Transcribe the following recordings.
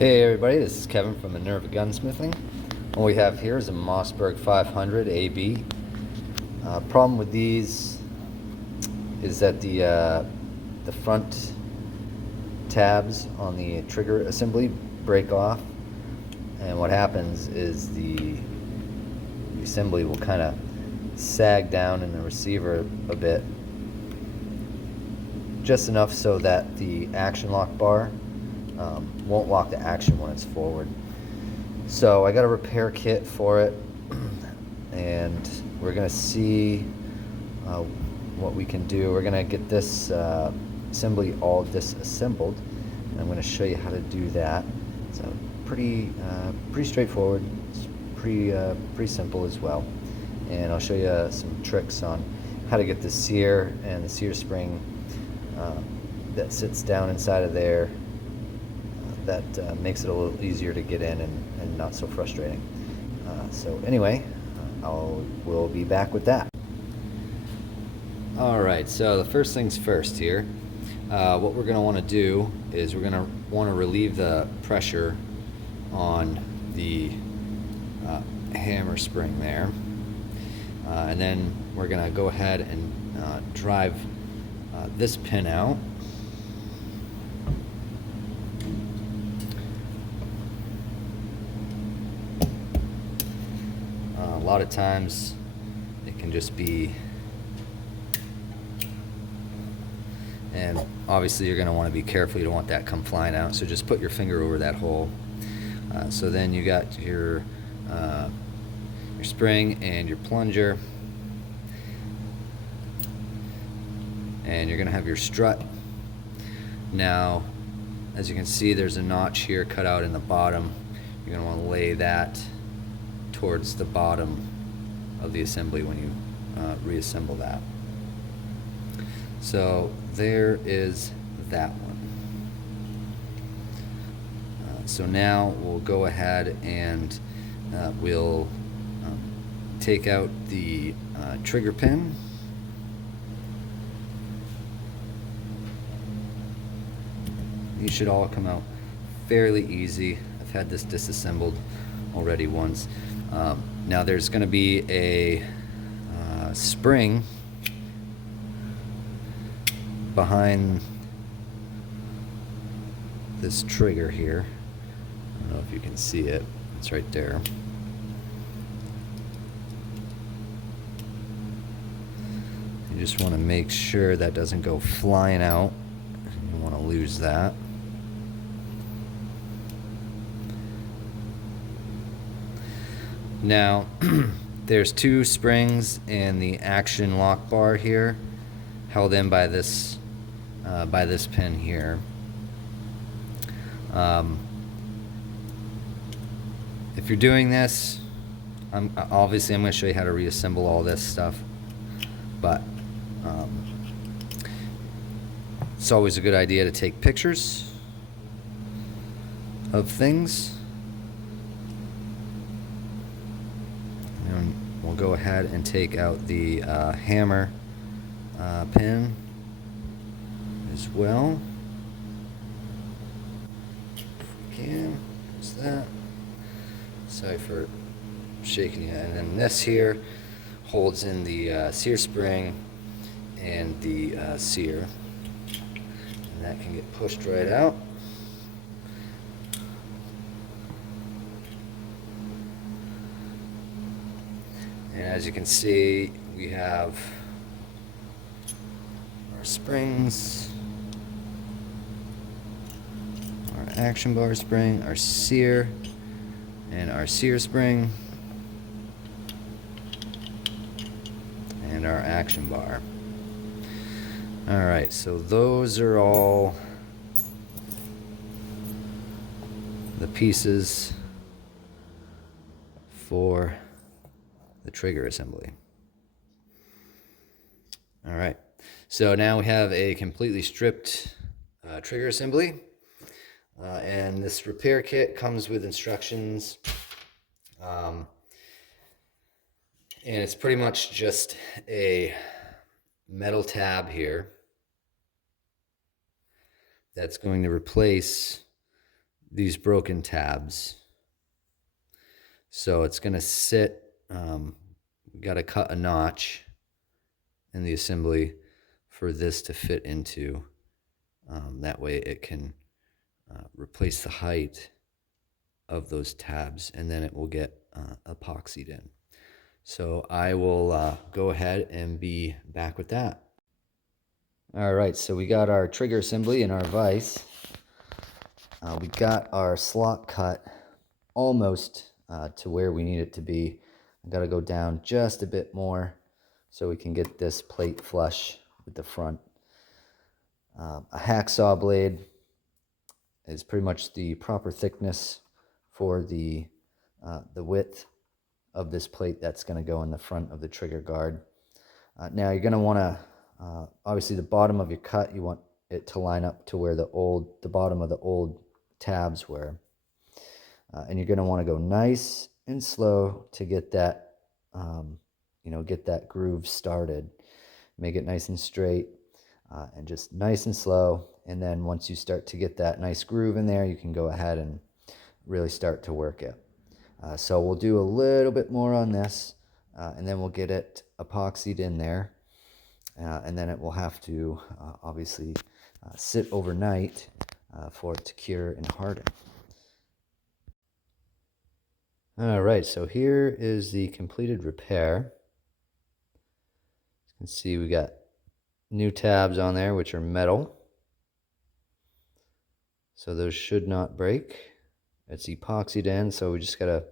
Hey everybody, this is Kevin from Minerva Gunsmithing. What we have here is a Mossberg 500 AB. Problem with these is that the front tabs on the trigger assembly break off, and what happens is the assembly will kind of sag down in the receiver a bit, just enough so that the action lock bar won't lock the action when it's forward. So I got a repair kit for it, and we're gonna see what we can do. We're gonna get this assembly all disassembled, and I'm gonna show you how to do that. It's pretty straightforward. It's pretty simple as well, and I'll show you some tricks on how to get the sear and the sear spring that sits down inside of there. That makes it a little easier to get in and not so frustrating. So anyway, we'll be back with that. Alright, so the first things first here. What we're going to want to do is we're going to want to relieve the pressure on the hammer spring there. And then we're going to go ahead and drive this pin out. A lot of times it can just be, and obviously you're going to want to be careful. You don't want that come flying out, so just put your finger over that hole. So then you got your spring and your plunger, and you're going to have your strut. Now, as you can see, there's a notch here cut out in the bottom. You're going to want to lay that towards the bottom of the assembly when you reassemble that. So there is that one. So now we'll go ahead and we'll take out the trigger pin. These should all come out fairly easy. I've had this disassembled already once. Now there's going to be a spring behind this trigger here. I don't know if you can see it. It's right there. You just want to make sure that doesn't go flying out. You don't want to lose that. Now, there's two springs in the action lock bar here, held in by this pin here. If you're doing this, obviously I'm going to show you how to reassemble all this stuff, but it's always a good idea to take pictures of things. We'll go ahead and take out the hammer pin as well. If we can, just that. Sorry for shaking you. And then this here holds in the sear spring and the sear, and that can get pushed right out. And as you can see, we have our springs, our action bar spring, our sear, and our sear spring, and our action bar. Alright, so those are all the pieces for the trigger assembly. Alright, so now we have a completely stripped trigger assembly, and this repair kit comes with instructions, and it's pretty much just a metal tab here that's going to replace these broken tabs. So it's going to sit, we got to cut a notch in the assembly for this to fit into. That way it can replace the height of those tabs, and then it will get epoxied in. So I will go ahead and be back with that. All right, so we got our trigger assembly and our vise. We got our slot cut almost to where we need it to be. I got to go down just a bit more so we can get this plate flush with the front. A hacksaw blade is pretty much the proper thickness for the width of this plate that's going to go in the front of the trigger guard. Now you're going to want to, obviously the bottom of your cut, you want it to line up to where the bottom of the old tabs were. And you're going to want to go nice and slow to get that, get that groove started. Make it nice and straight and just nice and slow. And then once you start to get that nice groove in there, you can go ahead and really start to work it. So we'll do a little bit more on this, and then we'll get it epoxied in there. And then it will have to obviously sit overnight for it to cure and harden. All right, so here is the completed repair. You can see we got new tabs on there, which are metal. So those should not break. It's epoxied in, so we just gotta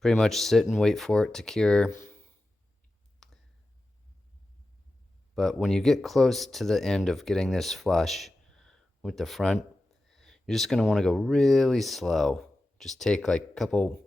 pretty much sit and wait for it to cure. But when you get close to the end of getting this flush with the front, you're just gonna wanna go really slow. Just take like a couple,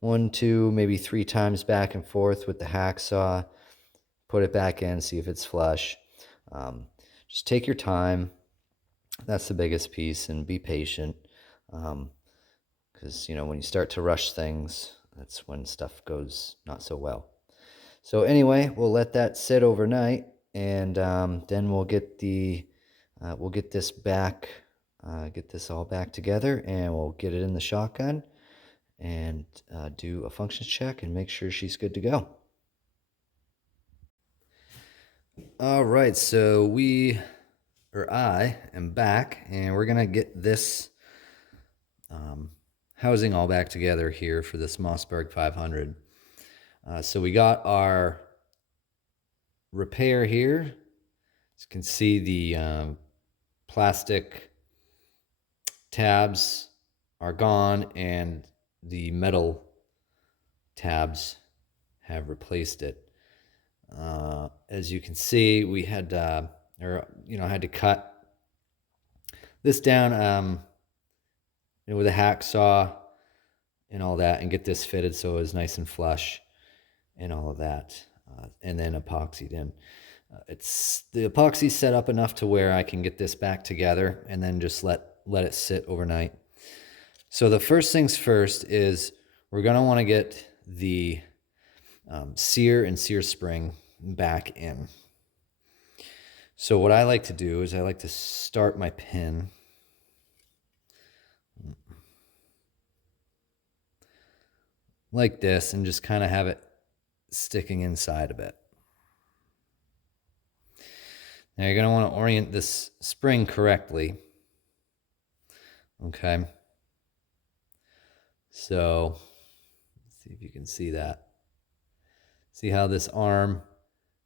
1, 2, maybe 3 times back and forth with the hacksaw. Put it back in, see if it's flush. Just take your time. That's the biggest piece, and be patient. Because, when you start to rush things, that's when stuff goes not so well. So anyway, we'll let that sit overnight, and then we'll get this back, get this all back together, and we'll get it in the shotgun and do a functions check and make sure she's good to go. All right, so I am back, and we're gonna get this housing all back together here for this Mossberg 500. So we got our repair here. As you can see, the plastic tabs are gone, and the metal tabs have replaced it. As you can see, we had had to cut this down with a hacksaw and all that, and get this fitted so it was nice and flush and all of that, and then epoxied in. The epoxy set up enough to where I can get this back together and then just let it sit overnight. So the first things first is we're going to want to get the sear and sear spring back in. So what I like to do is I like to start my pin like this and just kind of have it sticking inside a bit. Now you're going to want to orient this spring correctly. Okay. So let's see if you can see that. See how this arm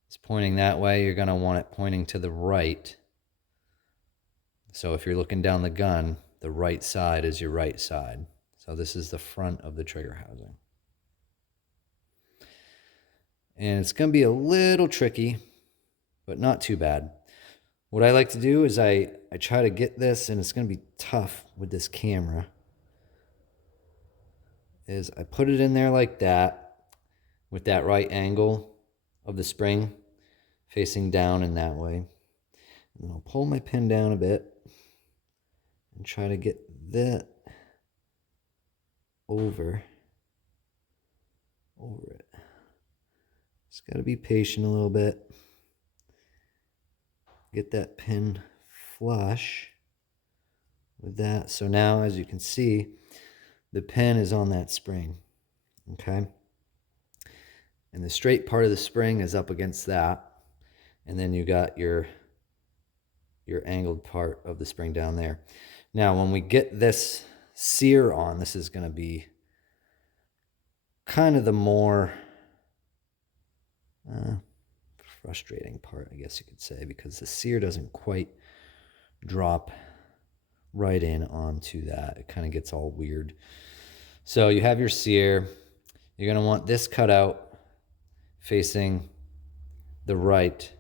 is pointing that way? You're going to want it pointing to the right. So if you're looking down the gun, the right side is your right side. So this is the front of the trigger housing. And it's going to be a little tricky, but not too bad. What I like to do is I try to get this, and it's going to be tough with this camera, is I put it in there like that with that right angle of the spring facing down in that way. And I'll pull my pin down a bit and try to get that over it. Just got to be patient a little bit. Get that pin flush. with that. So now, as you can see, the pin is on that spring, okay? And the straight part of the spring is up against that. And then you got your angled part of the spring down there. Now, when we get this sear on, this is going to be kind of the more frustrating part, I guess you could say, because the sear doesn't quite drop right in onto that. It kind of gets all weird. So you have your sear. You're going to want this cut out facing the right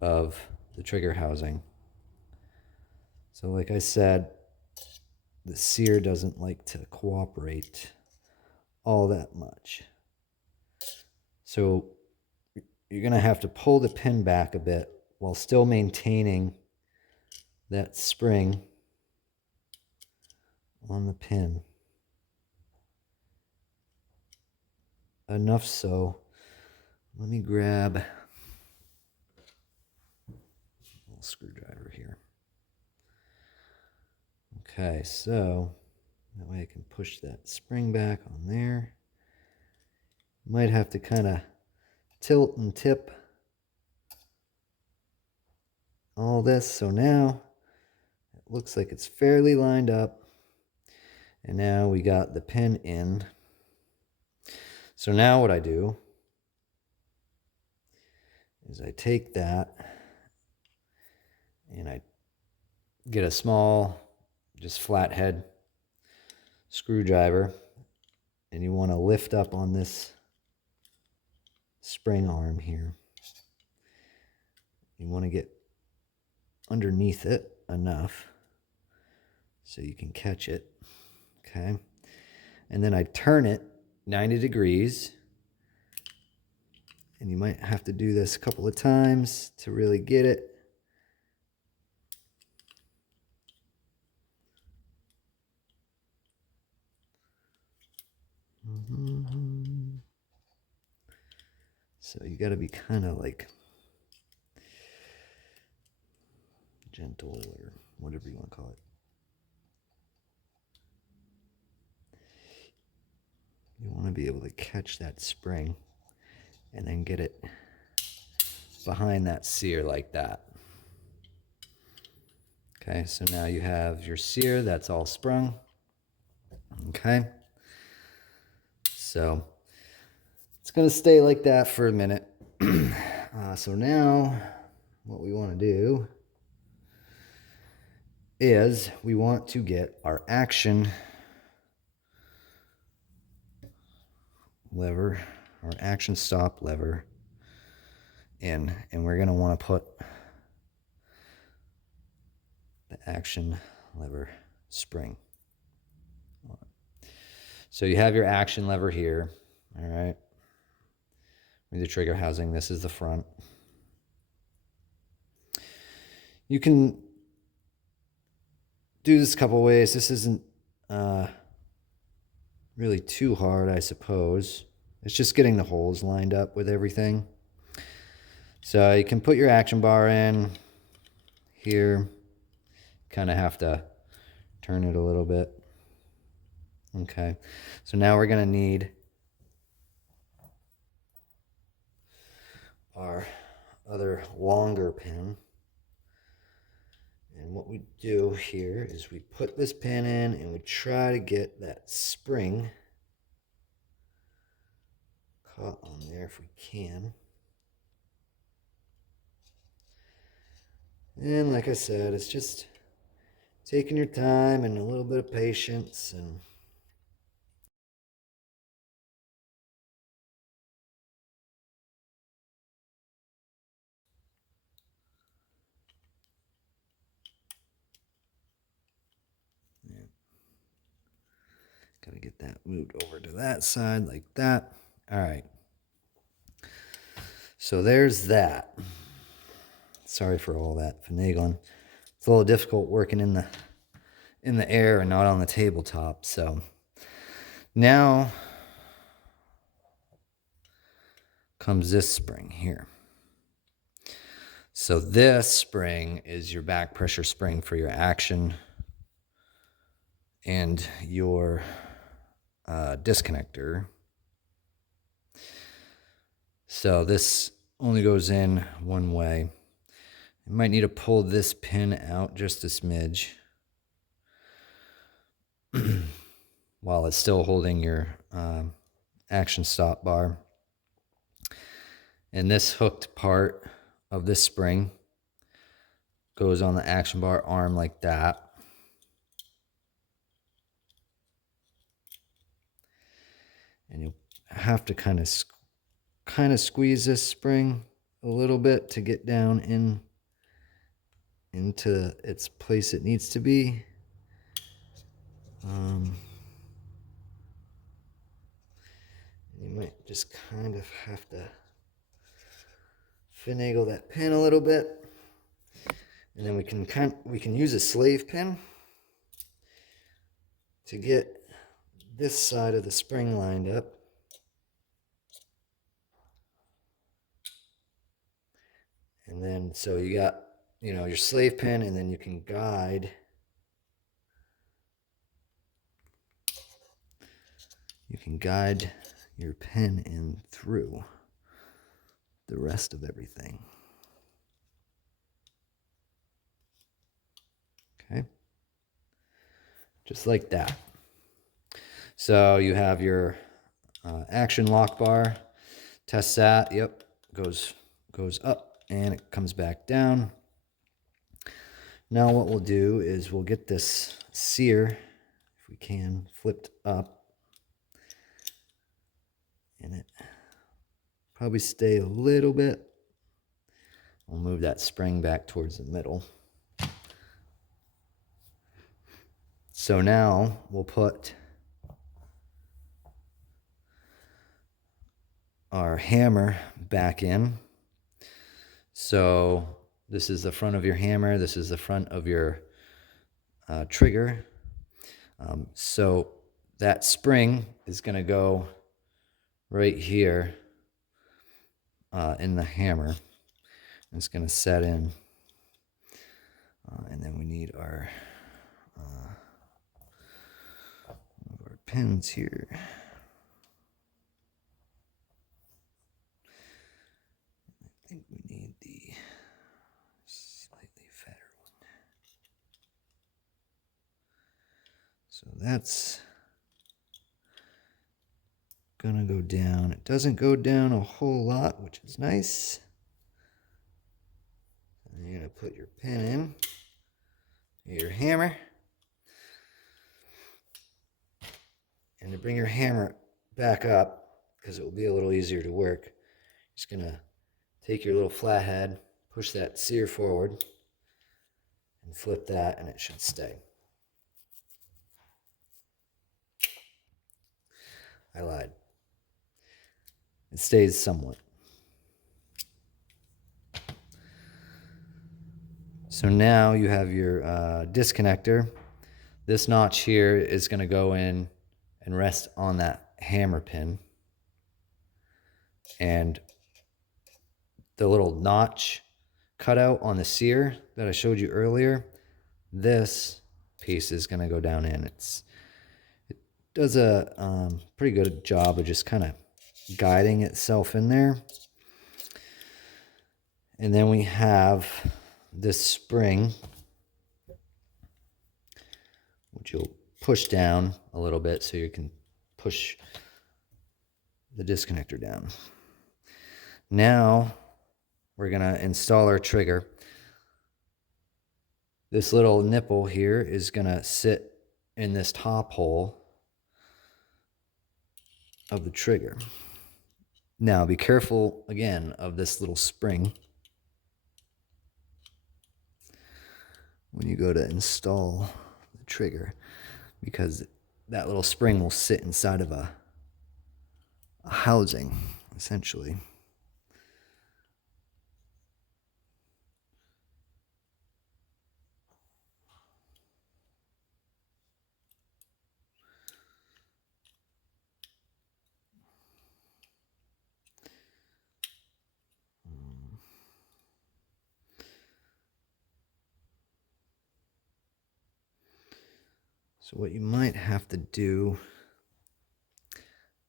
of the trigger housing. So like I said, the sear doesn't like to cooperate all that much. So you're going to have to pull the pin back a bit while still maintaining that spring on the pin. Enough so. Let me grab a little screwdriver here. Okay, so that way I can push that spring back on there. Might have to kind of tilt and tip all this. So now it looks like it's fairly lined up. And now we got the pin in. So now what I do is I take that and I get a small, just flathead screwdriver, and you want to lift up on this spring arm here. You want to get underneath it enough so you can catch it, okay? And then I turn it 90 degrees, and you might have to do this a couple of times to really get it. So you got to be kind of like gentle or whatever you want to call it. You want to be able to catch that spring and then get it behind that sear like that. Okay, so now you have your sear that's all sprung. Okay, so it's going to stay like that for a minute. So now what we want to do is we want to get our action lever, our action stop lever in, and we're going to want to put the action lever spring on. So you have your action lever here, all right, with the trigger housing. This is the front. You can do this a couple ways. This isn't really too hard, I suppose. It's just getting the holes lined up with everything. So you can put your action bar in here. Kind of have to turn it a little bit. Okay, so now we're going to need our other longer pin. And what we do here is we put this pin in and we try to get that spring caught on there if we can. And like I said, it's just taking your time and a little bit of patience and gotta get that moved over to that side like that. All right. So there's that. Sorry for all that finagling. It's a little difficult working in the air and not on the tabletop. So now comes this spring here. So this spring is your back pressure spring for your action and your disconnector. So this only goes in one way. You might need to pull this pin out just a smidge while it's still holding your action stop bar. And this hooked part of this spring goes on the action bar arm like that. And you'll have to kind of squeeze this spring a little bit to get down into its place it needs to be. You might just kind of have to finagle that pin a little bit, and then we can use a slave pin to get this side of the spring lined up. And then so you got, your slave pin, and then you can guide your pin in through the rest of everything. Okay, just like that. So you have your action lock bar. Test that. Yep, goes up and it comes back down. Now what we'll do is we'll get this sear, if we can, flipped up. And it probably stay a little bit. We'll move that spring back towards the middle. So now we'll put our hammer back in. So this is the front of your hammer. This is the front of your trigger. So that spring is going to go right here in the hammer. It's going to set in. And then we need our pins here. I think we need the slightly fatter one. So that's gonna go down. It doesn't go down a whole lot, which is nice. And you're gonna put your pin in, your hammer. And to bring your hammer back up, because it will be a little easier to work, just gonna take your little flathead, push that sear forward, and flip that, and it should stay. I lied. It stays somewhat. So now you have your disconnector. This notch here is going to go in and rest on that hammer pin. And the little notch cutout on the sear that I showed you earlier, this piece is going to go down in. It does a pretty good job of just kind of guiding itself in there. And then we have this spring, which you'll push down a little bit so you can push the disconnector down. Now we're going to install our trigger. This little nipple here is going to sit in this top hole of the trigger. Now be careful again of this little spring when you go to install the trigger, because that little spring will sit inside of a housing, essentially. So what you might have to do, I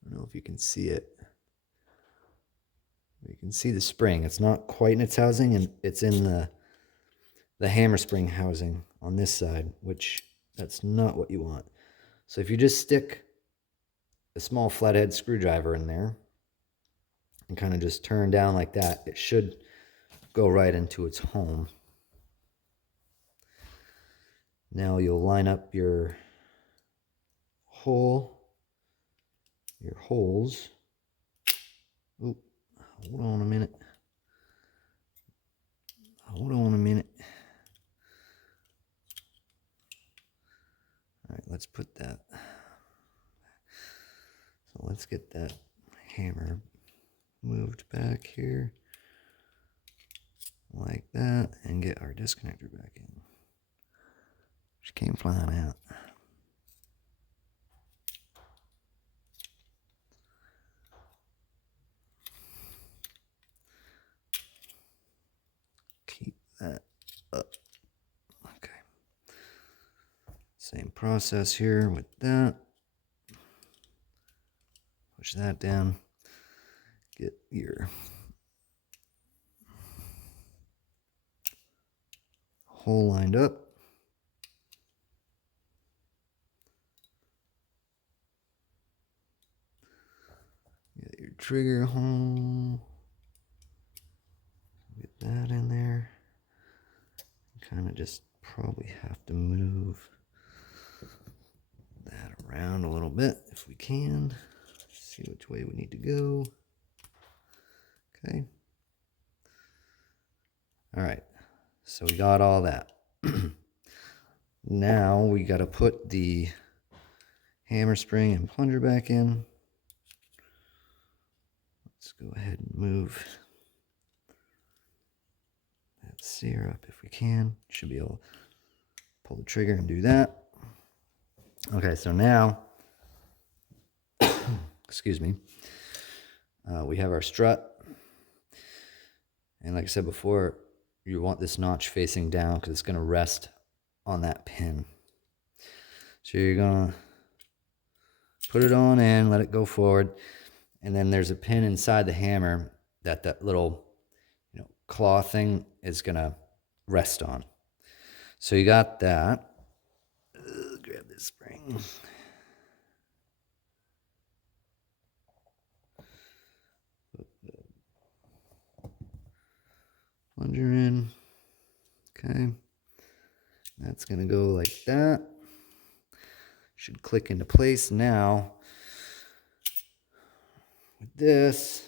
don't know if you can see it. You can see the spring. It's not quite in its housing, and it's in the hammer spring housing on this side, which that's not what you want. So if you just stick a small flathead screwdriver in there and kind of just turn down like that, it should go right into its home. Now you'll line up your holes. Oop, hold on a minute. Hold on a minute. All right, let's put that. So let's get that hammer moved back here like that and get our disconnector back in. She came flying out. Keep that up. Okay. Same process here with that. Push that down. Get your hole lined up. Get your trigger hole. Get that in there. Kind of just probably have to move that around a little bit if we can. See which way we need to go. Okay. All right. So we got all that. Now we got to put the hammer spring and plunger back in. Let's go ahead and move that sear up if we can. Should be able to pull the trigger and do that. Okay, so now, excuse me, we have our strut. And like I said before, you want this notch facing down because it's going to rest on that pin. So you're going to put it on and let it go forward. And then there's a pin inside the hammer that little claw thing is going to rest on. So you got that. Grab this spring. Put the plunger in. Okay. That's going to go like that. Should click into place now. With this,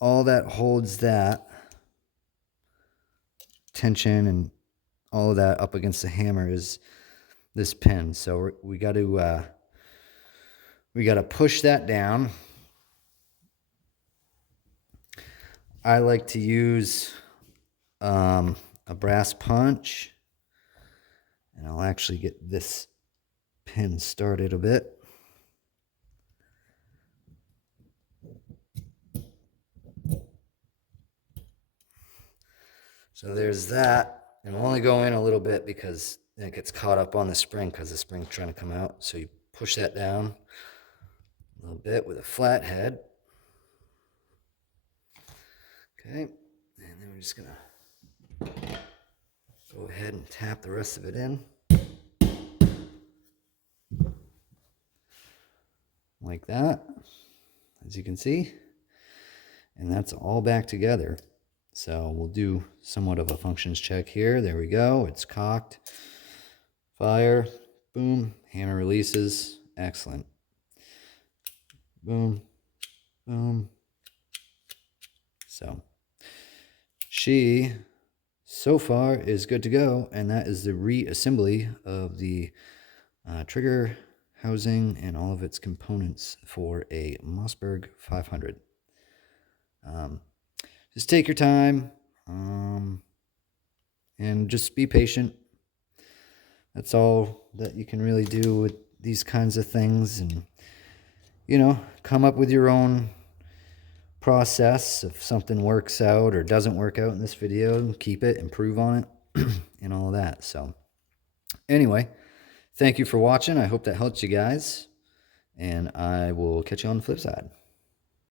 all that holds that tension and all of that up against the hammer is this pin. So we got to push that down. I like to use a brass punch, and I'll actually get this pin started a bit. So there's that, and we'll only go in a little bit because it gets caught up on the spring because the spring's trying to come out. So you push that down a little bit with a flat head. Okay, and then we're just gonna go ahead and tap the rest of it in. Like that, as you can see. And that's all back together. So we'll do somewhat of a functions check here. There we go. It's cocked. Fire. Boom. Hammer releases. Excellent. Boom. Boom. So she so far is good to go. And that is the reassembly of the trigger housing and all of its components for a Mossberg 500. Just take your time and just be patient. That's all that you can really do with these kinds of things, and come up with your own process. If something works out or doesn't work out in this video, keep it, improve on it. and all of that. So anyway, thank you for watching. I hope that helped you guys, and I will catch you on the flip side.